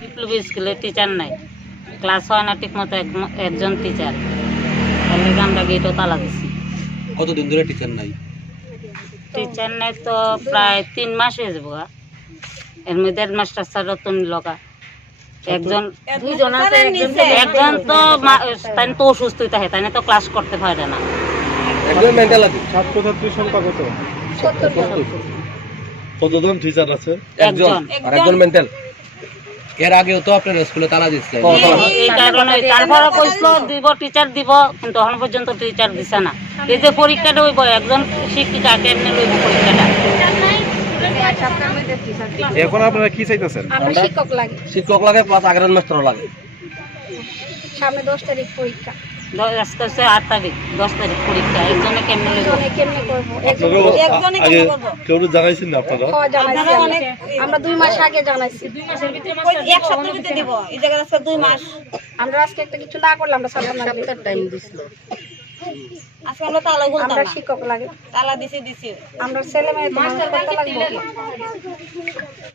বিপ্লবী স্কুলে টিচার নাই, ক্লাস হয় না ঠিক মতো, একজন টিচার। আমরা গেটও তালা দিচ্ছি। কতদিন ধরে টিচার নাই? টিচার নাই তো প্রায় 3 মাস হয়ে যাবো। এর মধ্যে হেডমাস্টার স্যার রতন লগা একজন একজন তো তাই তো অসুস্থ থাকে, তাই তো ক্লাস করতে পারে না। একজন মেন্টাল আছে। ছাত্রছাত্রীর সংখ্যা কত? কতজন টিচার আছে? একজন আর একজন মেন্টাল। এর আগেও তো আপনার স্কুলে তালা দিচ্ছে। এই কারণে তারপরে কইছিল দিব টিচার দিব, কিন্তু এখন পর্যন্ত টিচার দিছে না। এই যে পরীক্ষাটা হইব, একজন শিক্ষিকা কেমনে লইব পরীক্ষাটা? এখন আপনারা কি চাইতেছেন? আমরা শিক্ষক লাগে প্লাস আগের মাস্টারও লাগে। সামনে 10 তারিখ পরীক্ষা, 8 তারিখ 10 তারিখ পরীক্ষা। একজনে কেমনে লইব? কেমনে করব? কেউ জানাইছেন না আপনারা? আমরা 2 মাস আগে জানাইছি। 2 মাসের ভিতরে এক সপ্তাহের ভিতরে দেব। এই জায়গা আছে 2 মাস। আমরা আজকে একটা কিছু না করলে আমরা সপ্তাহ টাইম দিছিল। আজকে আমরা তালা খুলতাম না। আমরা শিক্ষক লাগে, তালা দিছি। আমরা ছেলে মেয়ে তো করতে লাগবে।